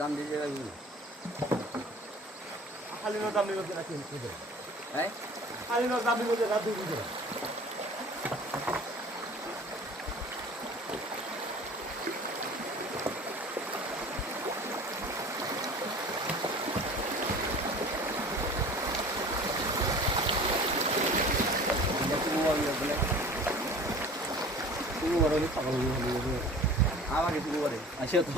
দাম দিয়ে যাবে খালি না দাম নিবে না কিনতে দে হ্যাঁ খালি না দাম নিবে না দুই দিন আমাকে তুমি বলে আসিও তো